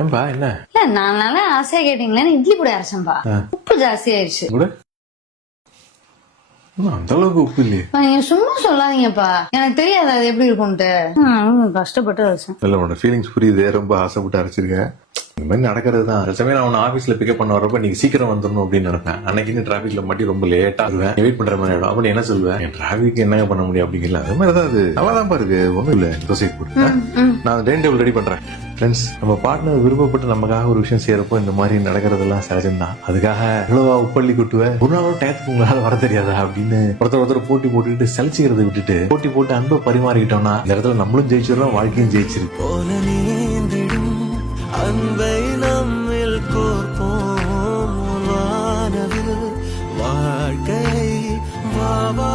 ஏன்பா என்ன இல்ல நான் நல்லா ஆசையா கேட்டீங்களேன்னு இட்லி கூட அரைச்சேன்பா. உப்பு ஜாஸ்தி ஆயிடுச்சு. அந்த அளவுக்கு உப்பு இல்லையே. நீங்க சும்மா சொல்லாதீங்கப்பா, எனக்கு தெரியாது அது எப்படி இருக்கும்ட்டு. கஷ்டப்பட்டு அரைச்சேன். இல்ல உன்னோட ஃபீலிங்ஸ் புரியுது, ரொம்ப ஆசைப்பட்டு அரைச்சிருக்கேன். இந்த மாதிரி நடக்கிறது தான். சில சமயம் நான் உன்னை ஆஃபீஸ்ல பிக்கப் பண்ண வரப்ப நீங்க சீக்கிரம் வந்துடணும் அப்படின்னு நினைப்பேன். அன்னைக்கு டிராபிக்ல மட்டும் ரொம்ப லேட்டா வருவேன், வெயிட் பண்ற மாதிரி ஆயிடும். அப்படி என்ன சொல்லுவேன், என் டிராபிக் என்னங்க பண்ண முடியும் அப்படிங்கல. அது மாதிரி தான் அது நல்லா தான் பாருக்கு, ஒண்ணும் இல்ல. தோசை போட்டு நான் டைனிங் டேபிள் ரெடி பண்றேன். ஃப்ரெண்ட்ஸ், நம்ம பார்ட்னர் விருப்பப்பட்டு நமக்காக ஒரு விஷயம் செய்யறப்போ இந்த மாதிரி நடக்கிறதெல்லாம் சகஜம்தான். அதுக்காக இவ்வளவா உப்பள்ளி கொட்டுவேன், ஒரு நாளும் டயத்துக்கு உங்களால வர தெரியாதா அப்படின்னு ஒருத்தர் போட்டி போட்டுக்கிட்டு சலிச்சுக்கிறத விட்டுட்டு போட்டி போட்டு அன்பை பரிமாறிக்கிட்டோம்னா இந்த இடத்துல நம்மளும் ஜெயிச்சிடறோம், வாழ்க்கையும் ஜெயிச்சிருக்கு. அன்பை நம்மில் கோர்ப்போம், வாழ்க்கை வா வா